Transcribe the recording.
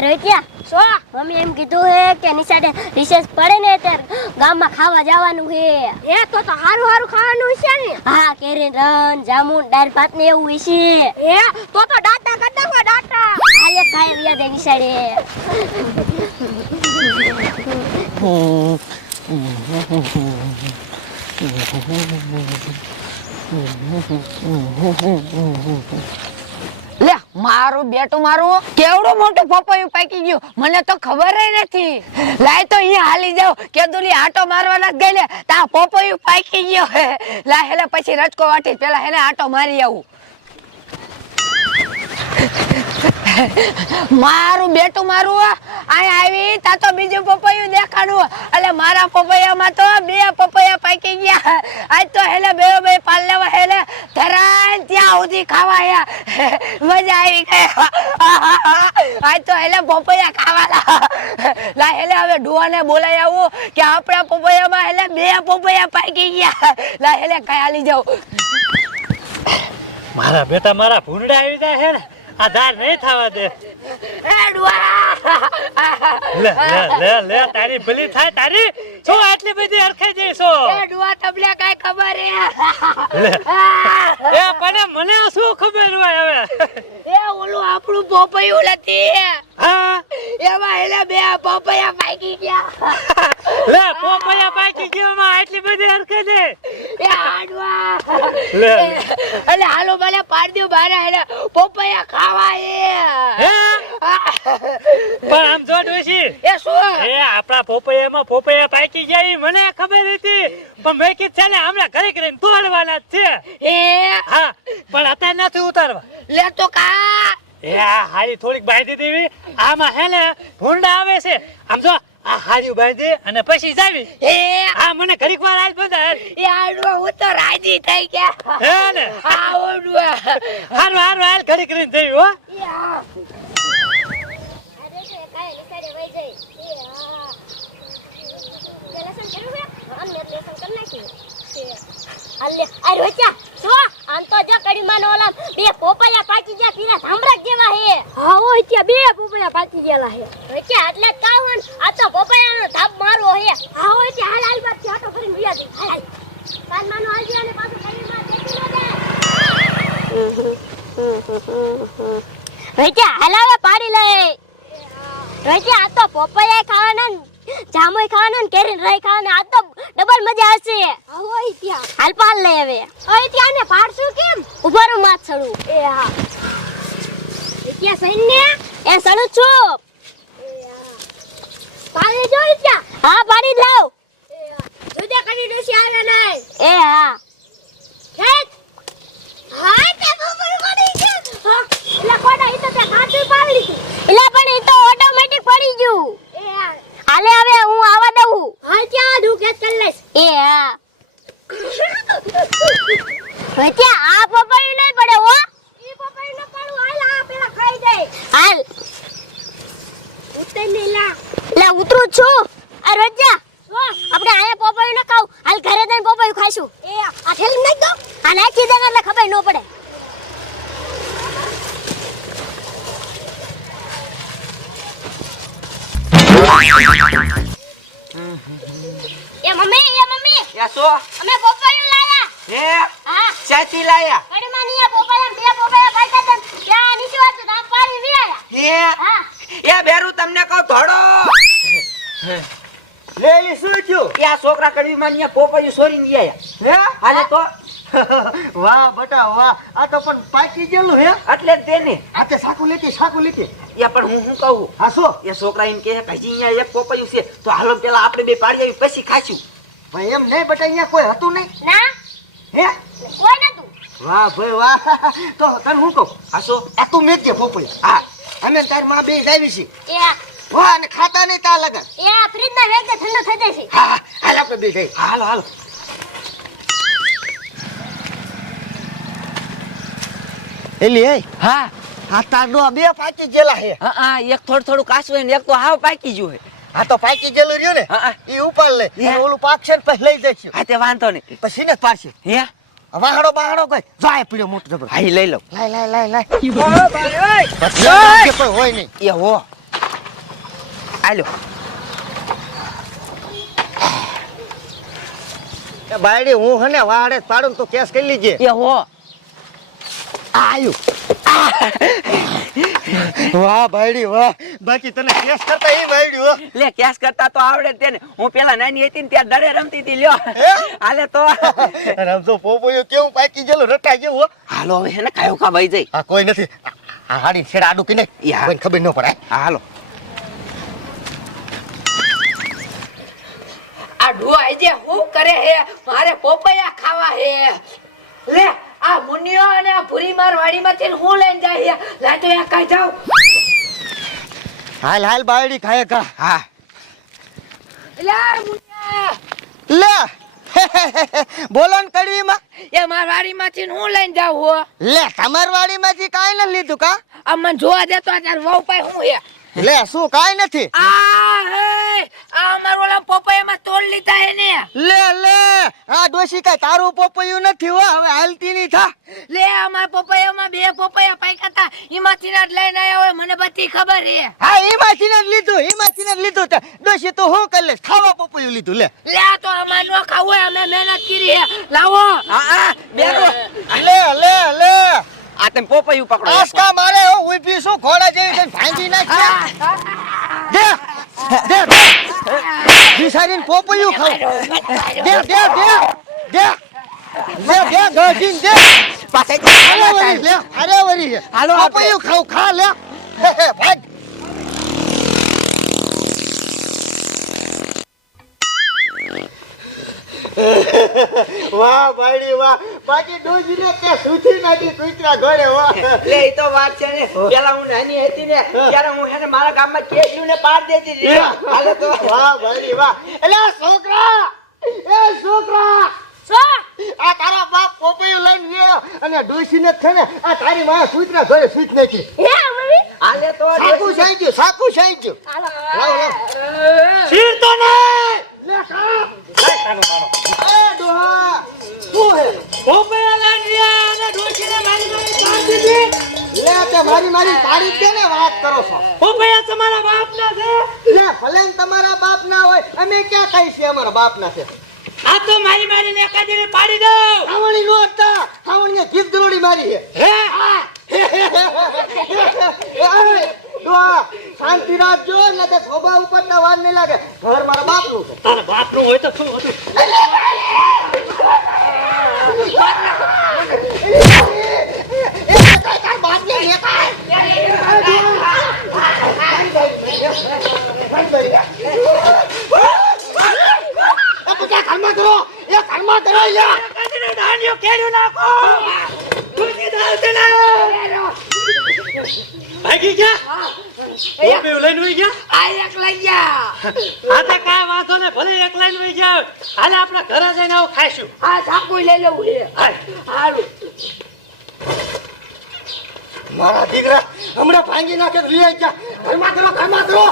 આ રોહિત્યા મમ્મી એમ કીધું હે કે નિશાળે રિસેસ પડે ને ત્યારે ગામમાં ખાવા જવાનું હે. એ તો તો હારું હારું ખાવાનું છે ને. હા કેરી રન જામુન દાળ ભાત ને એવું છે એ તો તો ડાટા કર નાખો ડાટા. હાલે ખાઈ રહ્યા દે નિશાળે મારું બેટું મારું કેવડું મોટું પપૈયું પાકી ગયું? મને તો ખબર નથી. લાય તો અહીંયા હાલી જાવ કેદુલી આટો મારવા જ ગઈ ને તા પપૈયું પાકી ગયો. હે લા હેલે પછી રચકો વાટી, પેલા હેને આટો મારી આવું. મારું બેટું મારું અહીંયા આવી, તા તો બીજું પપૈયું એટલે મારા પપૈયામાં તો બે પપૈયા પાકી ગયા. આજ તો હેલે બે બે લેવા હેલે. ધરાય ત્યાં સુધી ખાવાયા મજા આવી ગઈ. આજ તો હેલે પપૈયા ખાવાના. લા હેલે હવે ડુઆને બોલાઈ આવું કે આપણા પપૈયામાં હેલે બે પપૈયા પાકી ગયા. લા હેલે કયા લઈ જાવ મારા બેટા મારા ભૂંડા આવી જાય હે ને. આ નહીં થવા દે. લે લે લે તારી ભલી થાય તારી? શું આટલી બધી હરખાઈ જઈ છો? ડુઆ તમને કઈ ખબર હે? એ પણ મને શું ખબર હોય હવે? એ ઓલું આપણું પોપૈયું નથી. હા? એમાં બે પોપૈયા પાકી ગયા. લે પોપૈયા પાકી આટલી બધી હરખાઈ દે એ આડવા લે. એટલે હાલો મને પાડ દો બારે એટલે પોપૈયા ખાવા હે. એ પણ આમ જો ડોશી એ શું? એ આપણા પોપૈયામાં પોપૈયા પાકી ગયા મને ખબર હતી. પણ મેં કીધું છે ને હમણાં ઘરે ઘરે તોડવાના જ છે. એ હા પણ અત્યારે નથી ઉતારવા. લે તો કા? એ આ હારી થોડીક બાંધી દેવી. આમાં હે ને ભૂંડા આવે છે. આમ જો આ હારી બાંધી અને પછી જાવી. એ આ મને ઘડીક વાર આજ બંધા એ આડવા હું તો રાજી થઈ ગયા. હે ને? આ ઓડવા હારું હારું હાલ ઘડીક કરીને જઈ હો. બે પોપૈયા પાકી ગયા પીલા ધામરા જેવા હે હા હોય ત્યાં બે પોપૈયા પાકી ગયેલા હે જ તો ત્યાં હાલ હાલ બાદ હાલ હાલ માનો પાછો શરીરમાં દેખી ન દે રોચ્યા હલાવે પાડી લે રોચ્યા આ તો પોપૈયા ખાવાના જામોય ખાવાના ને કેરીન રહી ખાવાના આ તો ડબલ મજા આવશે. હોય ત્યાં. હાલ પાલ લે હવે. ઓય ત્યાં ને પાડશું કેમ? ઉભારું માથ છડું એ હા. ત્યાં સૈન ને એ સડું છું. પાડી જો ત્યાં. હા પાડી લાવ. જુદા કરી ડોસી આવે નહીં. એ હા. ખેત હા તે બબર પડી ગયું હા એટલે કોડા ઈ તો તે ખાતું પાડી લીધું એટલે પણ ઈ તો ઓટોમેટિક પડી ગયું એ હા હાલે હવે હું આવા દઉં હા ત્યાં દુ કેસ કરી લઈશ એ હા ત્યાં આ પપૈયું નહીં પડે હો ઈ પપૈયું ન પડું હાલ આ પેલા ખાઈ જાય હાલ ઉતર ને લા ઉતરું છું? આ રજા આપણે આયા પપૈયું ન ખાવ. હાલ ઘરે જઈને પપૈયું ખાઈશું. એ આ થેલી નાખ દો. આ નાખી દે એટલે ખબર ન પડે. એ મમ્મી એ મમ્મી. એ સો અમે પપૈયું લાયા. હે? હા. ચાચી લાયા? કડીમાં ની આ પપૈયા બે પપૈયા ખાતા હતા ત્યાં નીચે વાત દામ પાડી વિયા હે? હા. એ બેરું તમને કહું ધોડો. લે લે શું થયું? એ આ છોકરા કડવી માં ન્યા પોપૈયું સોરીને ગયા હે? અને તો. વાહ બટા વાહ. આ તો પણ પાકી ગયેલું હે? એટલે જ દેને. આ તે સાકુ લેતી સાકુ લેતી એ પણ હું શું કહું? હા શું? એ છોકરા એમ કે હજી અહીંયા એક પોપૈયું છે તો હાલો પેલા આપણે બે પાડી આવી પછી ખાશું. ભાઈ એમ નહીં બટા અહીંયા કોઈ હતું નહીં? ના. હે? કોઈ નતું. વાહ ભાઈ વાહ. તો તને હું કહું? હાસો આ તું મેં મેજે પોપડી હા. અમે તારમાં બે આવી છે એ વાહ અને ખાતા નહીં તા લગન? એ આ ફ્રીજ ના વેગ ઠંડો થઈ જશે હા હા હાલ આપણે બે જઈ હાલ હાલ. એલી એ. હા. આ તાર બે પાકી જેલા હે હા હા એક થોડું થોડું કાચું હોય ને એક તો હાવ પાકી ગયું હે હા તો પાકી ગયેલું રહ્યું ને? હા. એ ઉપાડ લે? ઓલું પાક છે ને પછી લઈ જશે હા તે વાંધો નહીં. પછી ને પાડશે. હે વાહડો બાહડો કોઈ? જાય પીડ્યો મોટો જબર. હા લઈ લઉં. લાય લાય લાય લાય. પછી કે કોઈ હોય નહીં. એ હો. એ બાયડી હું હને વાડે પાડું તો કેસ કરી લીજે. એ હો. આયુ. વાહ બાયડી વાહ. બાકી તને કેસ કરતા એ બાયડી હો. લે કેસ કરતા તો આવડે તેને. હું પેલા નાની હતી ને ત્યાં દરે રમતી હતી લ્યો. હાલે તો. રમજો પોપોયો કેવું પાકી ગયેલો રટા જેવું હાલો હવે હેને કાયો કા ભાઈ જઈ. આ કોઈ નથી. હાડી છેડા આડું કે નહીં. ખબર ન પડે હાલો. આ ડુઆ જે હું કરે હે? મારે પોપૈયા ખાવા હે. લે આ મુનિયો અને આ ભૂરી માર વાડીમાંથી હું લઈને જાય લા તો આ કાઈ જાવ હાલ હાલ બાયડી ખાય કા હા. લે મુનિયા. લે. બોલો ને કડવીમાં. એ માર વાડીમાંથી હું લઈને જાવ હો. લે તમાર વાડીમાંથી કાઈ નથી લીધું કા? આ મને જોવા દે તો આ તાર વહુ પાય હું હે. લે શું કાઈ નથી? આ હે. આ અમાર ઓલા પોપૈયામાં તોડ લીધા એને. ને લે લે આ ડોશી કાઈ તારું પોપૈયું નથી હો હવે હાલતી નહીં થા. લે અમાર પપૈયામાં બે પપૈયા પાક્યા હતા એમાંથી જ લઈને આવ્યા હોય મને બધી ખબર હે. હા એમાંથી જ લીધું એમાંથી જ લીધું તે. ડોશી તું શું કરી લે ખાવા પોપૈયું લીધું લે. લે આ તો અમાર નો ખાવું હોય અમે મહેનત કરી હે. લાવો. હા હા લે લે લે. આ તમે પોપૈયું પકડો. આસકા મારે હું ઊભી શું ઘોડા જેવી ભાંગી દે દે બિસારીને પોપૈયું ખાવ. દે દે દે દે લે દે ગઢીન દે. પાસે અરે વરી લે અરે વરી હાલો. પોપૈયું ખાવ ખા લે. ભાગ. વાહ ભાઈડી વાહ. બાકી ડોજીને તે સુથી નાખી કુતરા ઘરે વાહ. લે ઈ તો વાત છે ને. પેલા હું નાની હતી ને ત્યારે હું એને મારા ગામમાં કેજ્યું ને પાડ દેતી હતી. હાલે તો. વાહ ભાઈડી વાહ. એટલે આ છોકરા એ છોકરા આ તારા બાપ પોપૈયું લઈને ગયો અને ડોસીને છે ને આ તારી માએ કુતરા ઘરે સૂત નાખી. હે હાલે તો. સાકું સાઈ ગયું સાકું સાઈ ગયું. લાવ લાવ. શીર તો નહીં. લે ખા લાય તારું મારો. મારી મારી તારી કે ને વાત કરો છો? પોપૈયા તમારા બાપના છે? લે ભલે તમારા બાપ ના હોય અમે ક્યાં કઈ છે અમારા બાપ ના છે. આ તો મારી મારી ને એકાદીને પાડી દઉં. ખાવણી નો હતા. ખાવણી ગીત ગરોડી મારી હે? ડોહા શાંતિ રાખજો એટલે તે થોબા ઉપર ના વાર નહીં લાગે. ઘર મારા બાપનું છે. તારા બાપનું હોય તો શું હતું? કરો એ ઘરમાં કરો યાર એકાદીને ડાંડિયો કેળ્યું નાખો. ડોશી દાવતે ના. ભાગી ગયા? પોપૈયું લઈને વહી ગયા? આ એક લઈ ગયા. હા તો કાંઈ વાંધો ને ભલે એક લઈને જાવ હાલે આપણે ઘરે જઈને આવું ખાઈશું. આ સાકુ લઈ લેવું હે હારું. મારા દીકરા હમણાં ભાંગી નાખે લઈ જા ઘરમાં કરો ઘરમાં કરો